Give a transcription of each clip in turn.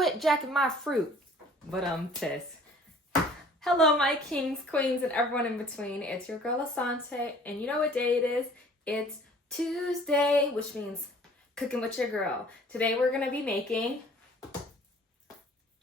quit jacking my fruit. But tis. Hello, my kings, queens, and everyone in between. It's your girl Asante, and you know what day it is? It's Tuesday, which means cooking with your girl. Today we're gonna be making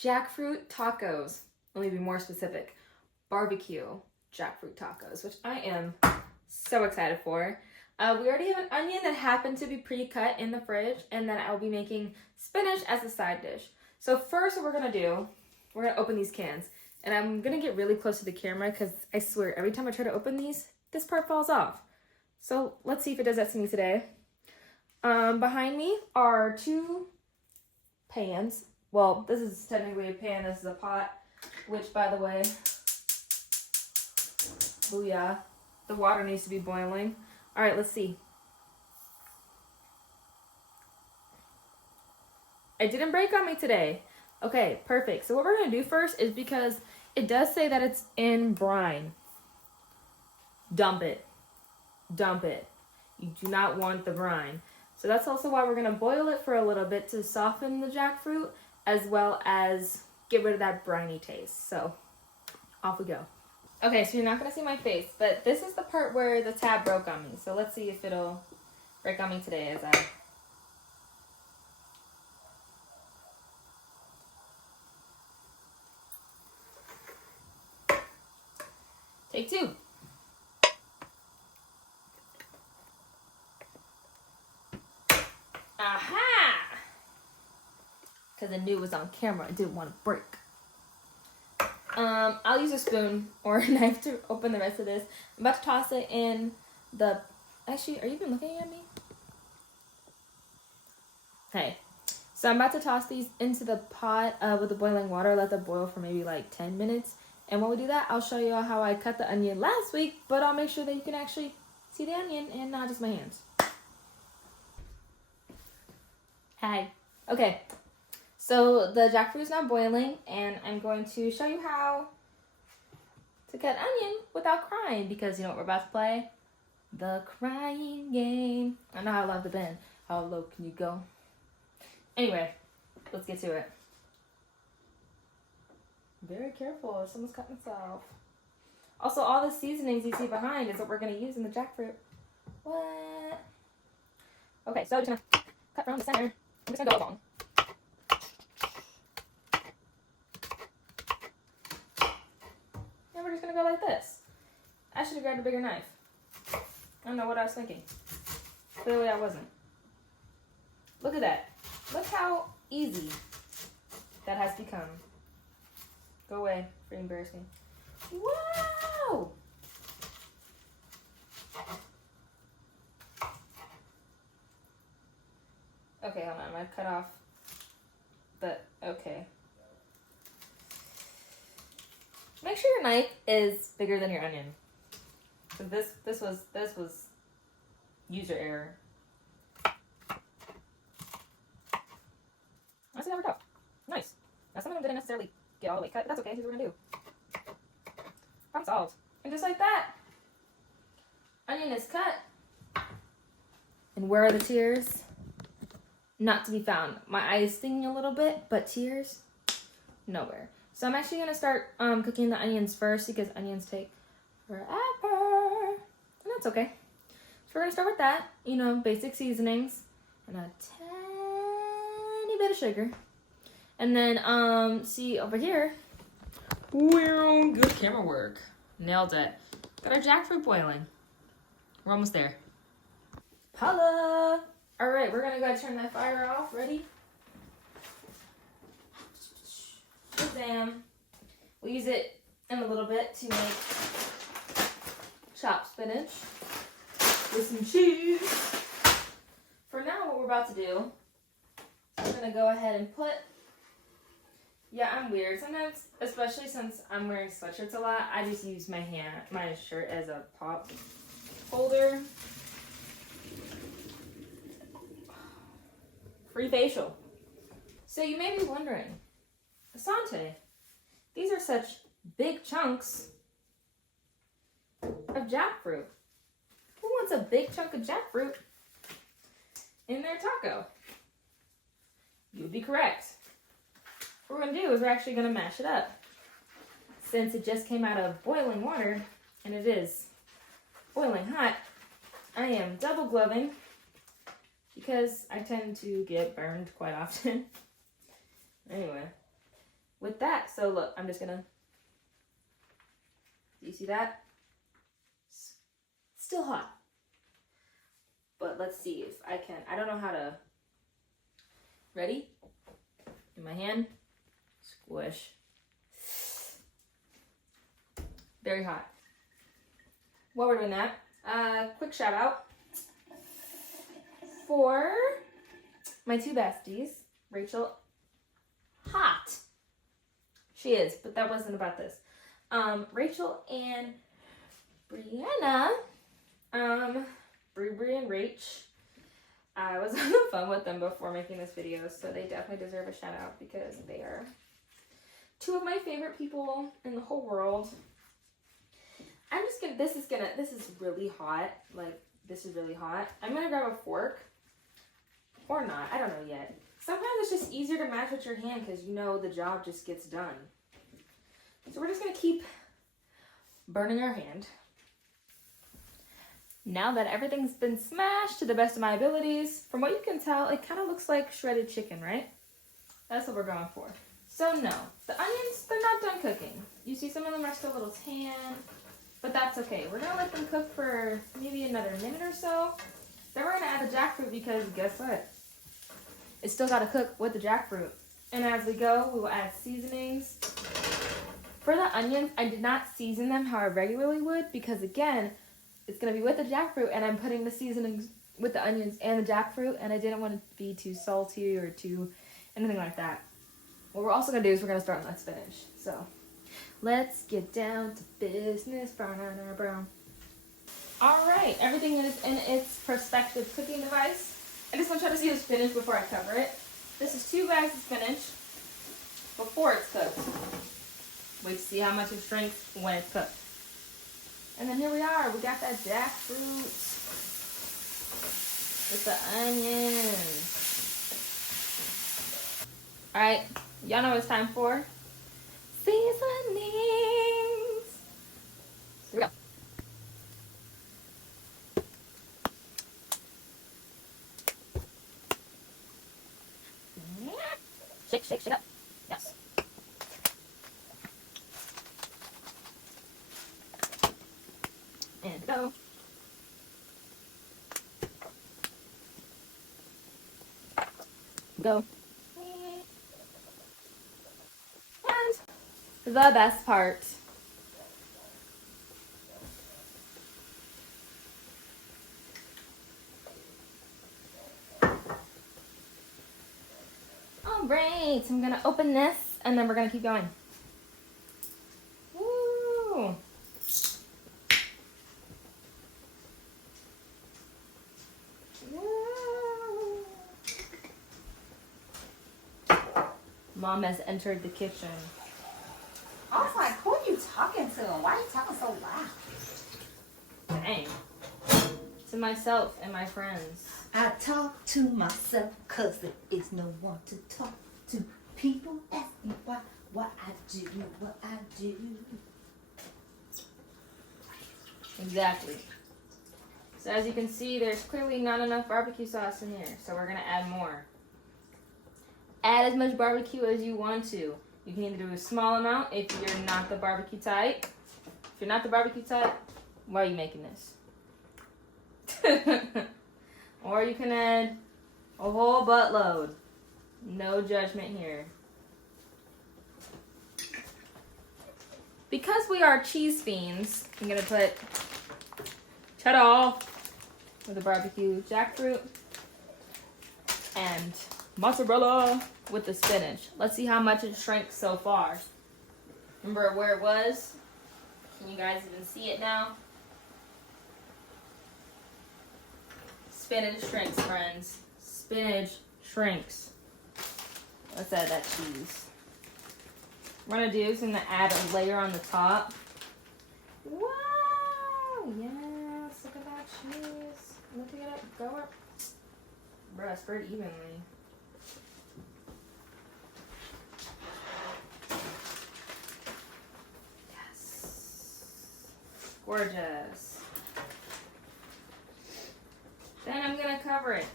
jackfruit tacos. Let me be more specific. Barbecue jackfruit tacos, which I am so excited for. We already have an onion that happened to be pre-cut in the fridge, and then I'll be making spinach as a side dish. So first what we're gonna do, we're gonna open these cans. And I'm gonna get really close to the camera because I swear every time I try to open these, this part falls off. So let's see if it does that to me today. Behind me are two pans. Well, this is technically a pan, this is a pot, which by the way, booyah, the water needs to be boiling. All right, let's see. It didn't break on me today. Okay, perfect. So what we're gonna do first is, because it does say that it's in brine, dump it. Dump it. You do not want the brine. So that's also why we're gonna boil it for a little bit to soften the jackfruit, as well as get rid of that briny taste. So off we go. Okay, so you're not gonna see my face, but this is the part where the tab broke on me. So let's see if it'll break on me today as I... Take two. Aha! Because I knew it was on camera. I didn't want to break. I'll use a spoon or a knife to open the rest of this. I'm about to toss it in the... Actually, are you even looking at me? Hey. So I'm about to toss these into the pot with the boiling water. Let them boil for maybe like 10 minutes. And when we do that, I'll show you how I cut the onion last week, but I'll make sure that you can actually see the onion and not just my hands. Hi. Okay, so the jackfruit is now boiling, and I'm going to show you how to cut onion without crying, because you know what we're about to play? The crying game. I know how low the bend. How low can you go? Anyway, let's get to it. Very careful, if someone's cutting themselves. Also, all the seasonings you see behind is what we're going to use in the jackfruit. What? Okay, so I'm just going to cut from the center. I'm just going to go along. And we're just going to go like this. I should have grabbed a bigger knife. I don't know what I was thinking. Clearly I wasn't. Look at that. Look how easy that has become. Go away. Pretty embarrassing. Wow! Okay, hold on. I cut off the... Okay. Make sure your knife is bigger than your onion. So this was user error. Honestly, that worked out. Nice. Now some of them didn't necessarily get all the way cut, but that's okay. Here's what we're gonna do. Problem solved. And just like that, onion is cut. And where are the tears? Not to be found. My eye is stinging a little bit, but tears, nowhere. So I'm actually gonna start cooking the onions first, because onions take forever. And that's okay. So we're gonna start with that. You know, basic seasonings and a tiny bit of sugar. And then, see over here, good camera work. Nailed it. Got our jackfruit boiling. We're almost there. Holla! All right, we're gonna go ahead and turn that fire off. Ready? Shazam. We'll use it in a little bit to make chopped spinach with some cheese. For now, what we're about to do, I'm gonna go ahead and put... Yeah, I'm weird. Sometimes, especially since I'm wearing sweatshirts a lot, I just use my shirt as a pop holder. Free facial. So you may be wondering, Asante, these are such big chunks of jackfruit. Who wants a big chunk of jackfruit in their taco? You would be correct. what we're going to do is we're actually going to mash it up. Since it just came out of boiling water, and it is boiling hot, I am double gloving because I tend to get burned quite often. Anyway, with that, so look, I'm just gonna, do you see that? Still hot. But let's see if I can, I don't know how to, ready? In my hand, squish. Very hot. While we're doing that, quick shout out for my two besties, Rachel. Hot. She is, but that wasn't about this. Rachel and Brianna, Brie and Rach. I was on the phone with them before making this video, so they definitely deserve a shout out because they are two of my favorite people in the whole world. I'm just gonna, this is really hot. Like, this is really hot. I'm gonna grab a fork. Or not, I don't know yet. Sometimes it's just easier to mash with your hand because you know the job just gets done. So we're just gonna keep burning our hand. Now that everything's been smashed to the best of my abilities, from what you can tell, it kind of looks like shredded chicken, right? That's what we're going for. So no, the onions, they're not done cooking. You see some of them are still a little tan, but that's okay. We're gonna let them cook for maybe another minute or so. Then we're gonna add the jackfruit because guess what? It's still gotta cook with the jackfruit. And as we go, we will add seasonings. For the onions, I did not season them how I regularly would because again, it's gonna be with the jackfruit and I'm putting the seasonings with the onions and the jackfruit and I didn't want it to be too salty or too anything like that. What we're also gonna do is we're gonna start on that spinach. So let's get down to business. Brown. All right, everything is in its prospective cooking device. I just want to try to see the spinach before I cover it. This is 2 bags of spinach before it's cooked. Wait to see how much it shrinks when it's cooked. And then here we are. We got that jackfruit with the onions. All right, y'all know what it's time for. Seasonings. Here we go. Shake up. Yes. And go. Go. And the best part. Alright, so I'm gonna open this and then we're gonna keep going. Woo! Woo! Mom has entered the kitchen. I was like, who are you talking to? Why are you talking so loud? Dang. To myself and my friends. I talk to myself because there is no one to talk to. People ask me what I do. Exactly. So as you can see, there's clearly not enough barbecue sauce in here. So we're going to add more. Add as much barbecue as you want to. You can either do a small amount if you're not the barbecue type. If you're not the barbecue type, why are you making this? Or you can add a whole buttload. No judgment here. Because we are cheese fiends, I'm going to put cheddar with the barbecue jackfruit and mozzarella with the spinach. Let's see how much it shrank so far. Remember where it was? Can you guys even see it now? Spinach shrinks, friends. Spinach shrinks. Let's add that cheese. What I'm gonna do is I'm gonna add a layer on the top. Wow! Yes, look at that cheese. Look at it go up. Bruh, spread evenly. Gorgeous. Then I'm gonna cover it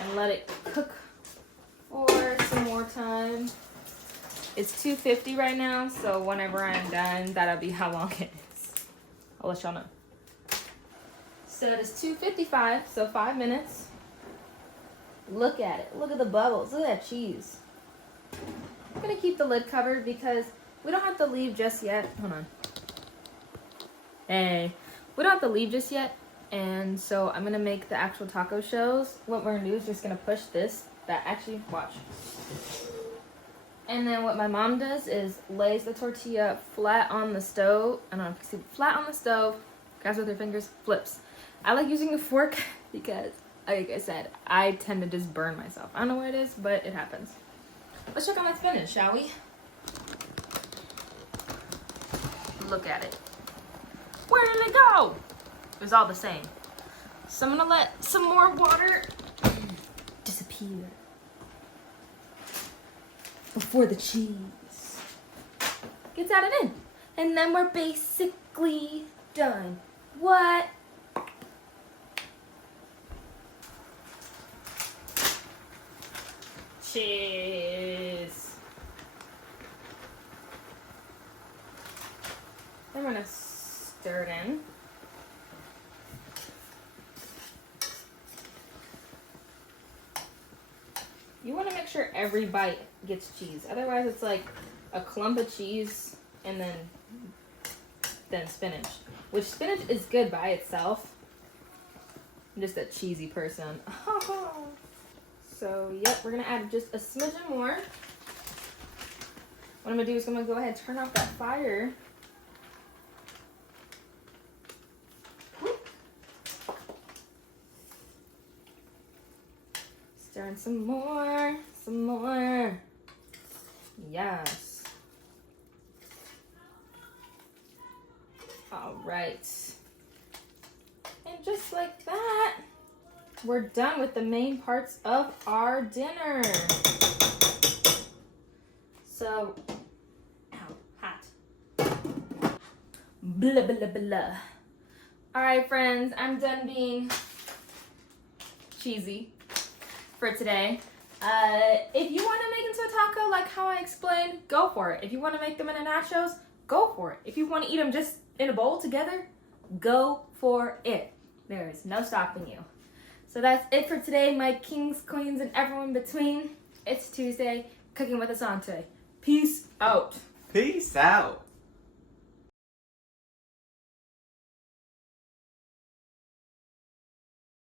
and let it cook for some more time. It's 250 right now, so whenever I'm done, that'll be how long it is. I'll let y'all know. So it is 2:55, so 5 minutes. Look at it. Look at the bubbles. Look at that cheese. I'm gonna keep the lid covered because we don't have to leave just yet. Hold on. Hey, we don't have to leave just yet. And so I'm gonna make the actual taco shells. What we're gonna do is just gonna push this, watch. And then what my mom does is lays the tortilla flat on the stove. I don't know if you see, flat on the stove, grabs with her fingers, flips. I like using a fork because, like I said, I tend to just burn myself. I don't know what it is, but it happens. Let's check on that spinach, shall we? Look at it. Where did it go? It was all the same. So I'm gonna let some more water disappear before the cheese gets added in. And then we're basically done. What? Cheese. Then we're gonna stir it in. You want to make sure every bite gets cheese. Otherwise, it's like a clump of cheese and then spinach. Which spinach is good by itself. I'm just a cheesy person. So, yep, we're going to add just a smidgen more. What I'm going to do is I'm going to go ahead and turn off that fire. Stirring some more, some more. Yes. All right. And just like that, we're done with the main parts of our dinner. So, ow, hot. Blah, blah, blah. All right, friends, I'm done being cheesy for today. If you want to make into a taco like how I explained, go for it. If you want to make them into nachos, go for it. If you want to eat them just in a bowl together, go for it. There is no stopping you. So that's it for today, my kings, queens, and everyone between. It's Tuesday, cooking with Asante. Peace out. Peace out.